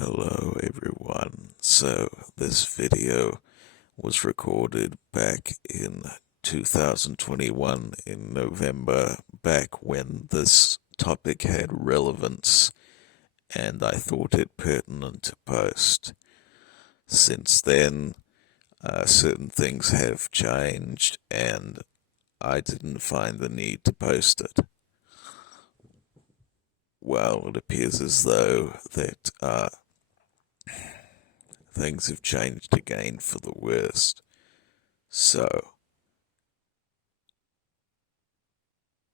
Hello everyone. So this video was recorded back in 2021 in November, back when this topic had relevance, and I thought it pertinent to post. Since then, certain things have changed, and I didn't find the need to post it. Well, it appears as though that things have changed again for the worst. So,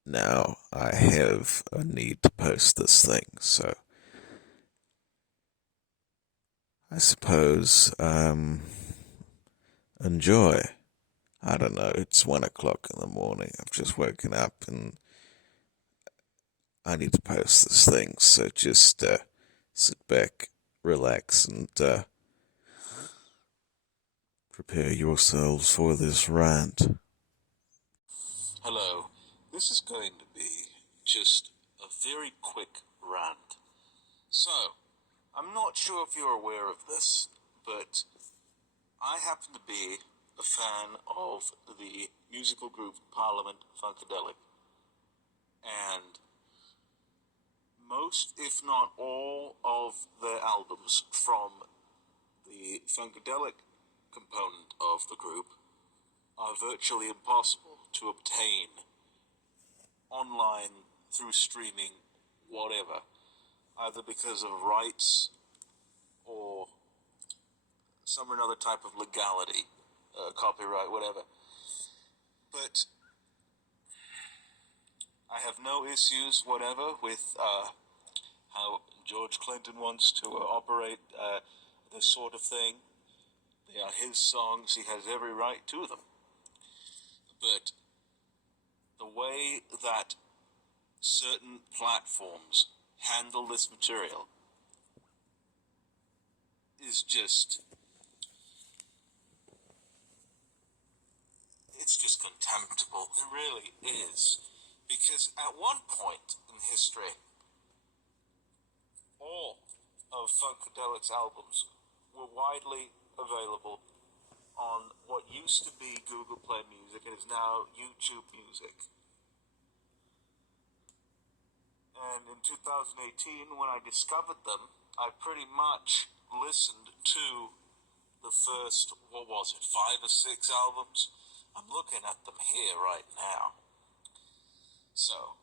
now I have a need to post this thing. So, I suppose, enjoy. I don't know, it's 1 o'clock in the morning. I've just woken up and I need to post this thing. So, just sit back, relax, and prepare yourselves for this rant. Hello, this is going to be just a very quick rant. So, I'm not sure if you're aware of this, but I happen to be a fan of the musical group Parliament Funkadelic. And most, if not all, of their albums from the Funkadelic component of the group are virtually impossible to obtain online, through streaming, whatever, either because of rights or some other type of legality, copyright, whatever. But I have no issues, whatever, with how George Clinton wants to operate this sort of thing. They are his songs, he has every right to them. But the way that certain platforms handle this material is just, it's just contemptible. It really is. Because at one point in history, all of Funkadelic's albums were widely available on what used to be Google Play Music and is now YouTube Music. And in 2018, when I discovered them, I pretty much listened to the first, what was it, 5 or 6 albums? I'm looking at them here right now. So,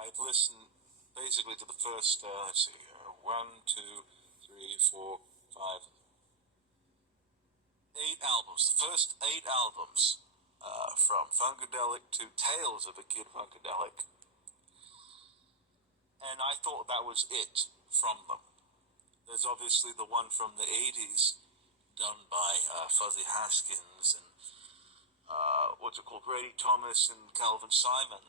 I've listened basically to the first, let's see, 1, 2, 3, 4, 5, 8 albums. The first 8 albums, from Funkadelic to Tales of a Kid Funkadelic. And I thought that was it from them. There's obviously the one from the 80s, done by Fuzzy Haskins and, what's it called, Grady Thomas and Calvin Simon.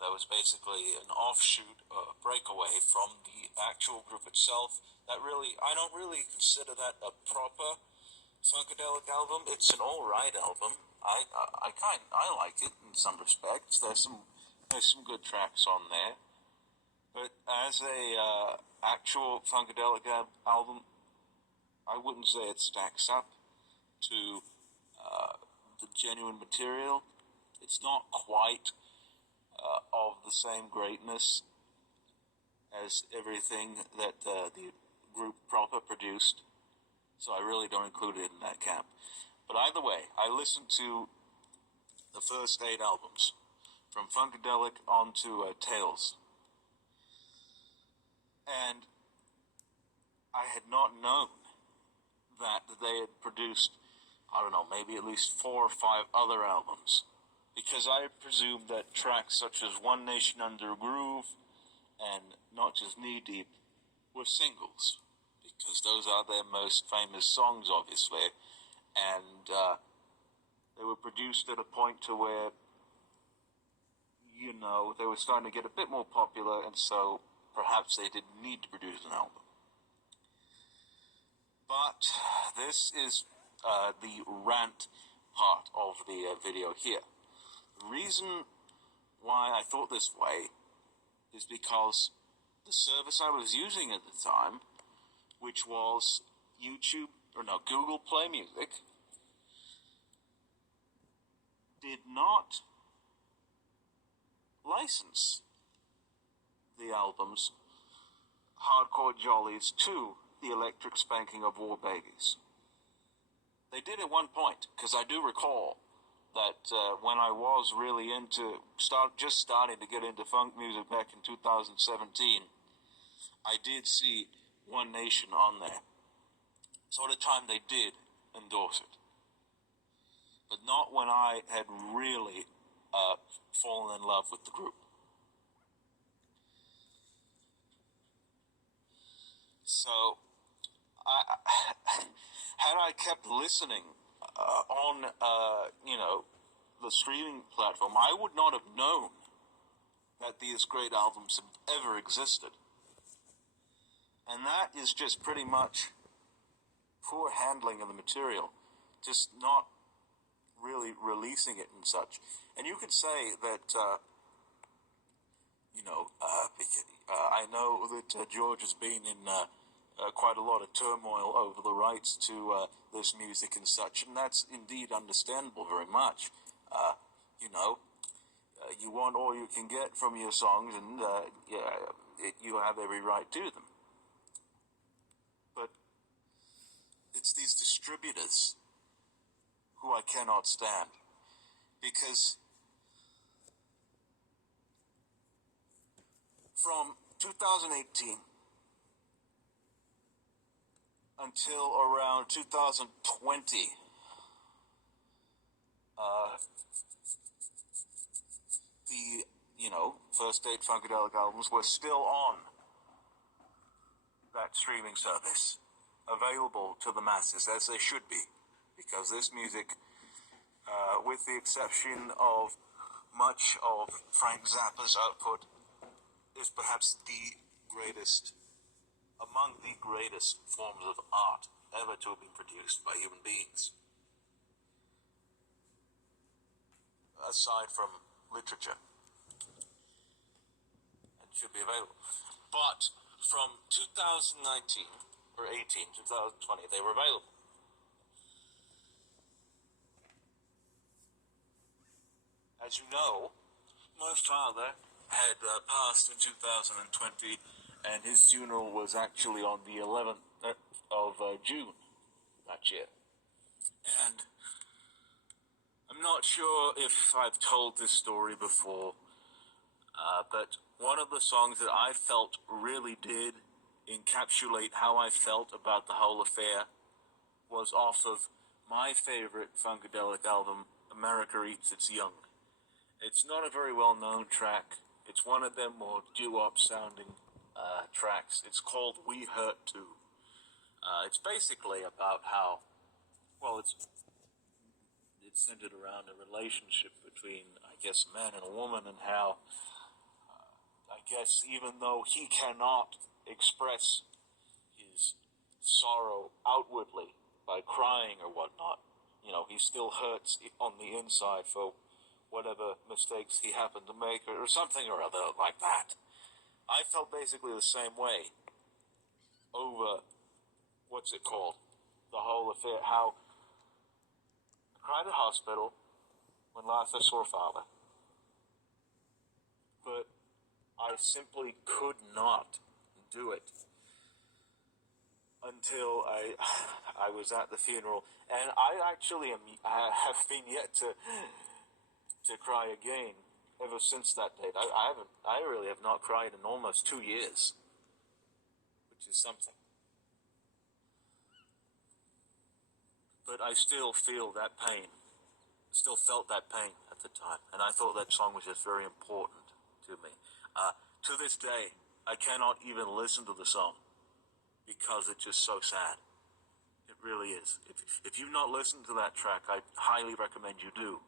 That was basically an offshoot, breakaway from the actual group itself. That really, I don't really consider that a proper Funkadelic album. It's an alright album. I like it in some respects. There's some good tracks on there. But as a actual Funkadelic album, I wouldn't say it stacks up to the genuine material. It's not quite of the same greatness as everything that the group proper produced. So I really don't include it in that camp. But either way, I listened to the first 8 albums, from Funkadelic on to Tales. And I had not known that they had produced, I don't know, maybe at least 4 or 5 other albums. Because I presumed that tracks such as One Nation Under a Groove and Not Just Knee Deep were singles. Because those are their most famous songs, obviously. And they were produced at a point to where, you know, they were starting to get a bit more popular, and so perhaps they didn't need to produce an album. But this is the rant part of the video here. The reason why I thought this way is because the service I was using at the time, which was Google Play Music, did not license the albums Hardcore Jollies to the Electric Spanking of War Babies. They did at one point, because I do recall that when I was really just starting to get into funk music back in 2017, I did see One Nation on there. So at the time they did endorse it. But not when I had really fallen in love with the group. So, had I kept listening on, the streaming platform, I would not have known that these great albums had ever existed. And that is just pretty much poor handling of the material, just not really releasing it and such. And you could say that, I know that George has been in quite a lot of turmoil over the rights to this music and such, and that's indeed understandable very much. You want all you can get from your songs, and you have every right to them. But it's these distributors who I cannot stand, because from 2018 until around 2020, the first 8 Funkadelic albums were still on that streaming service, available to the masses, as they should be, because this music, with the exception of much of Frank Zappa's output, is perhaps among the greatest forms of art ever to have been produced by human beings, aside from literature, and should be available. But from 2019, or 2020, they were available. As you know, my father had passed in 2020, and his funeral was actually on the 11th of June that year. And I'm not sure if I've told this story before, but one of the songs that I felt really did encapsulate how I felt about the whole affair was off of my favorite Funkadelic album, America Eats Its Young. It's not a very well-known track. It's one of them more doo-wop sounding tracks. It's called We Hurt Too. It's basically about how, it's centered around a relationship between, I guess, a man and a woman, and how, I guess, even though he cannot express his sorrow outwardly by crying or whatnot, he still hurts on the inside for whatever mistakes he happened to make, or something or other like that. I felt basically the same way over, the whole affair, how I cried at hospital when last I saw Father, but I simply could not do it until I was at the funeral, and I actually have been yet to cry again ever since that date. I really have not cried in almost 2 years, which is something. But I still feel that pain, still felt that pain at the time, and I thought that song was just very important to me. To this day, I cannot even listen to the song because it's just so sad. It really is. If you've not listened to that track, I highly recommend you do,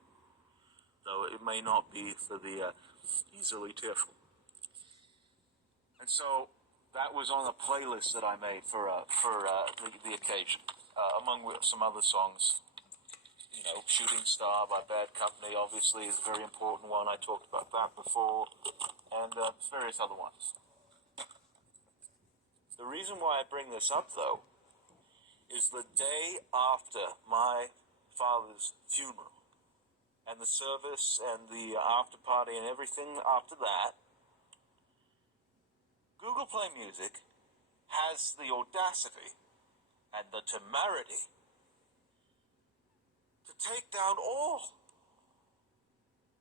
though it may not be for the easily tearful. And so that was on a playlist that I made for the occasion, among some other songs. Shooting Star by Bad Company, obviously, is a very important one. I talked about that before, and various other ones. reason why I bring this up, though, is the day after my father's funeral and the service and the after party and everything after that, Google Play Music has the audacity and the temerity to take down all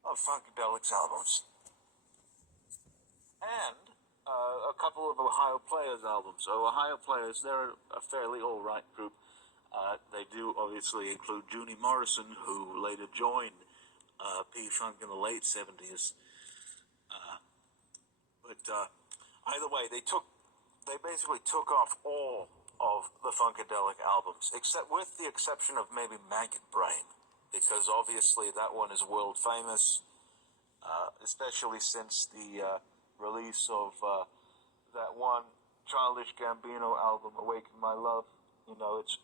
of Funkadelic's albums. And a couple of Ohio Players albums. So Ohio Players, they're a fairly all-right group. They do obviously include Junie Morrison, who later joined P-Funk in the late 70s. But either way, they basically took off all of the Funkadelic albums, except with the exception of maybe Maggot Brain, because obviously that one is world famous, especially since the release of that one Childish Gambino album, Awaken My Love. You know, it's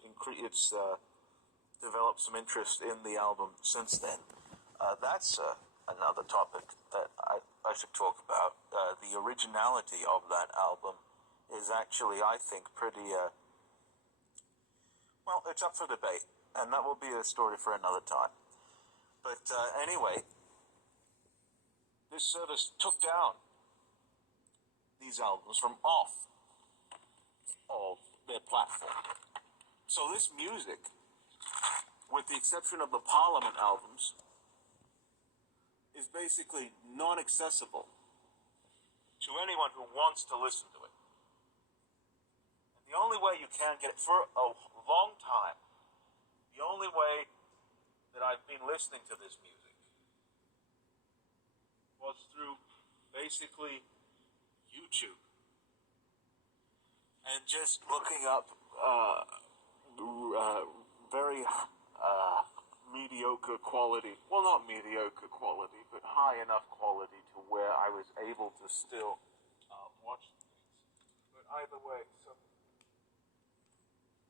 developed some interest in the album since then. That's another topic that I should talk about. The originality of that album is actually, I think, pretty, well, it's up for debate, and that will be a story for another time. But anyway, this service took down these albums from off of their platform. So this music, with the exception of the Parliament albums, is basically non-accessible to anyone who wants to listen to it. And the only way you can get it for a long time, the only way that I've been listening to this music was through basically YouTube and just looking up very mediocre quality, well, not mediocre quality, but high enough quality to where I was able to still watch things. But either way, some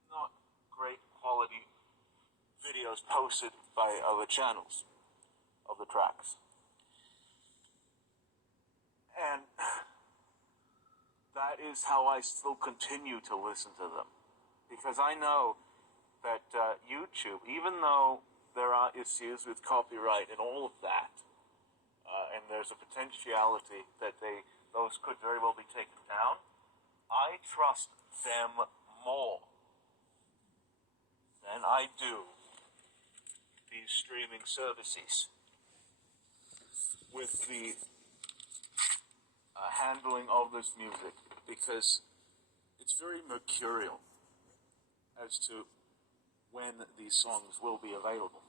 not great quality videos posted by other channels of the tracks. And that is how I still continue to listen to them. Because I know that YouTube, even though there are issues with copyright and all of that, and there's a potentiality that those could very well be taken down, I trust them more than I do these streaming services with the handling of this music, because it's very mercurial as to when these songs will be available.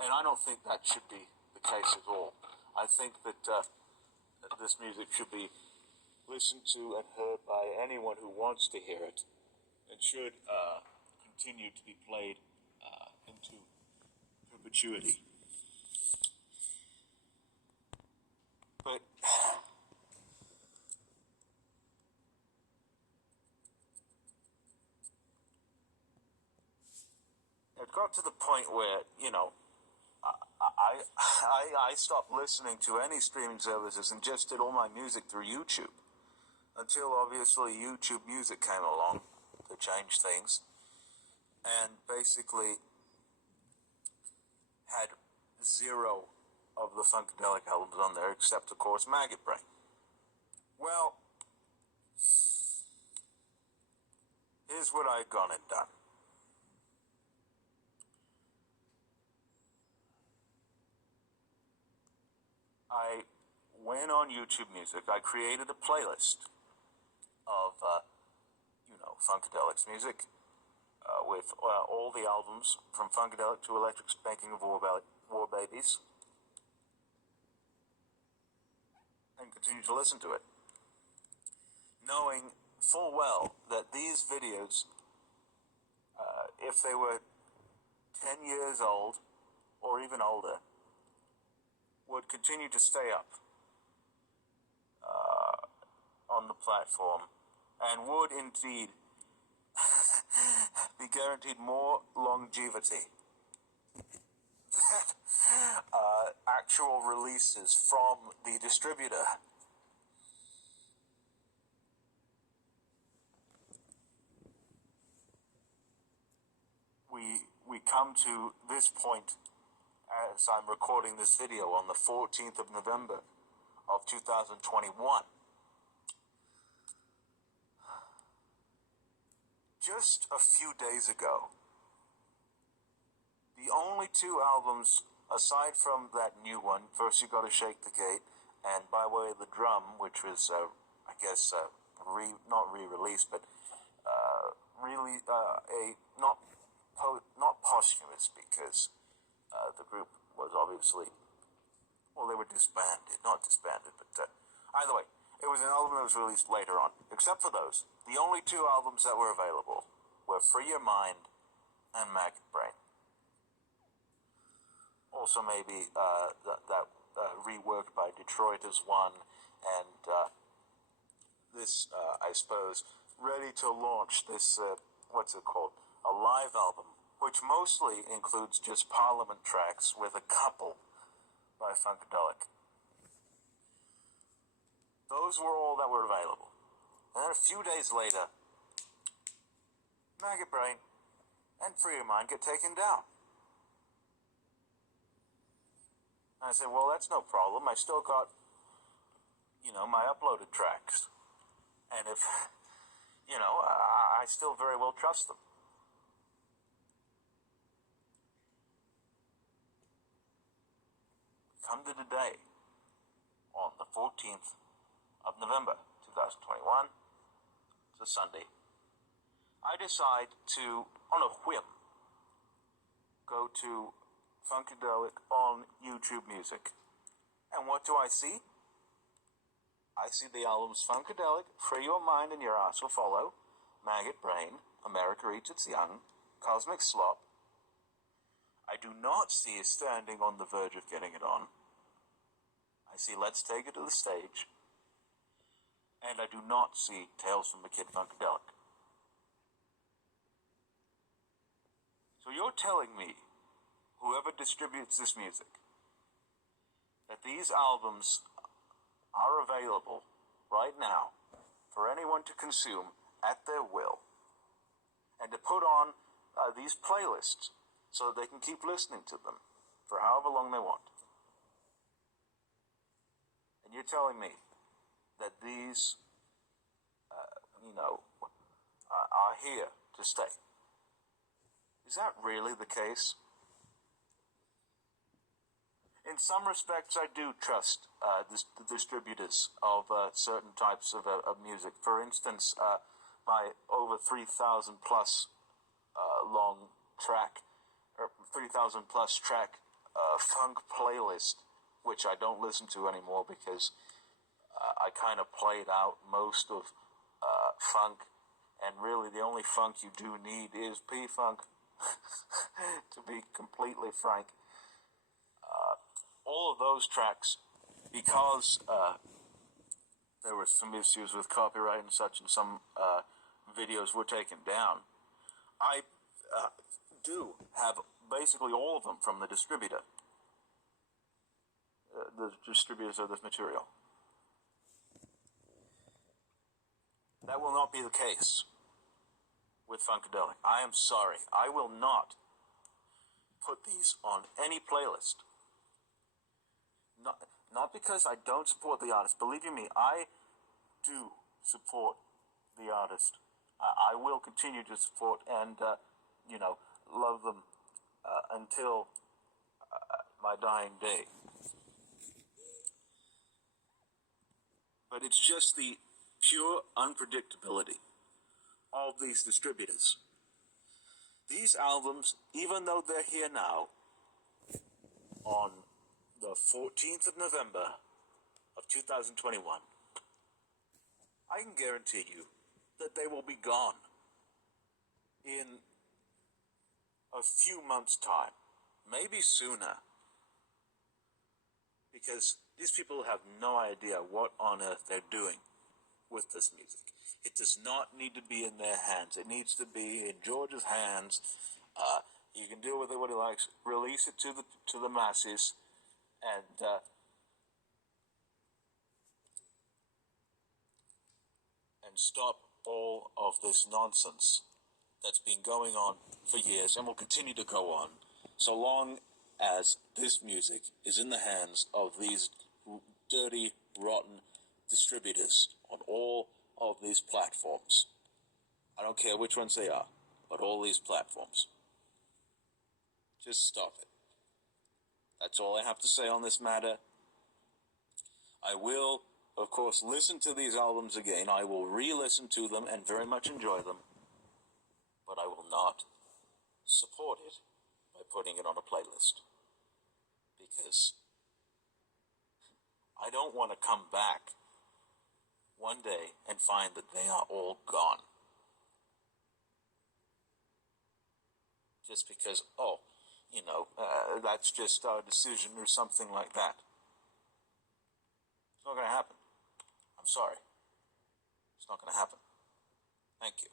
And I don't think that should be the case at all. I think that this music should be listened to and heard by anyone who wants to hear it, and should continue to be played into perpetuity. But it got to the point where, you know, I stopped listening to any streaming services and just did all my music through YouTube. Until obviously YouTube Music came along to change things. And basically had zero of the Funkadelic albums on there, except of course Maggot Brain. Well, here's what I've gone and done. I went on YouTube Music. I created a playlist of, Funkadelic's music with all the albums from Funkadelic to Electric Spanking of War Babies, and continue to listen to it, knowing full well that these videos, if they were 10 years old or even older, would continue to stay up on the platform, and would indeed be guaranteed more longevity. Actual releases from the distributor. we come to this point as I'm recording this video on the 14th of November of 2021. Just a few days ago, the only two albums, aside from that new one, First You Gotta Shake the Gate, and By Way of the Drum, which was, I guess, not re-released, but really not posthumous, because the group was obviously, well, they were disbanded, not disbanded, but either way, it was an album that was released later on. Except for those, the only two albums that were available were Free Your Mind and Maggot Brain. Also maybe that reworked by Detroiters one, and this, I suppose, ready to launch this, what's it called, a live album, which mostly includes just Parliament tracks with a couple by Funkadelic. Those were all that were available. And then a few days later, Maggot Brain and Free Your Mind get taken down. And I said, well, that's no problem. I still got, my uploaded tracks. And if, I still very well trust them. Come to today, on the 14th of November, 2021, it's a Sunday, I decide to, on a whim, go to Funkadelic on YouTube Music. And what do I see? I see the albums Funkadelic, Free Your Mind and Your Ass Will Follow, Maggot Brain, America Eats Its Young, Cosmic Slop. I do not see Standing on the Verge of Getting It On. I see Let's Take It to the Stage. And I do not see Tales from the Kid Funkadelic. So you're telling me, whoever distributes this music, that these albums are available right now for anyone to consume at their will, and to put on these playlists so that they can keep listening to them for however long they want. And you're telling me that these, are here to stay. Is that really the case? In some respects, I do trust the distributors of certain types of music. For instance, my over 3,000 plus long track, or 3,000 plus track funk playlist, which I don't listen to anymore because I kind of played out most of funk, and really the only funk you do need is P-Funk, to be completely frank. All of those tracks, because there were some issues with copyright and such, and some videos were taken down, I do have basically all of them from the distributor, the distributors of this material. That will not be the case with Funkadelic. I am sorry. I will not put these on any playlist. Not because I don't support the artist. Believe you me, I do support the artist. I will continue to support and, love them until my dying day. But it's just the pure unpredictability of these distributors. These albums, even though they're here now, on the 14th of November of 2021, I can guarantee you that they will be gone in a few months' time, maybe sooner, because these people have no idea what on earth they're doing with this music. It does not need to be in their hands. It needs to be in George's hands. He can do with it what he likes. Release it to the masses, and stop all of this nonsense that's been going on for years and will continue to go on so long as this music is in the hands of these dirty, rotten distributors on all of these platforms. I don't care which ones they are, but all these platforms. Just stop it. That's all I have to say on this matter. I will, of course, listen to these albums again. I will re-listen to them and very much enjoy them. But I will not support it by putting it on a playlist. Because I don't want to come back one day and find that they are all gone. Just because, that's just our decision or something like that. It's not going to happen. I'm sorry. It's not going to happen. Thank you.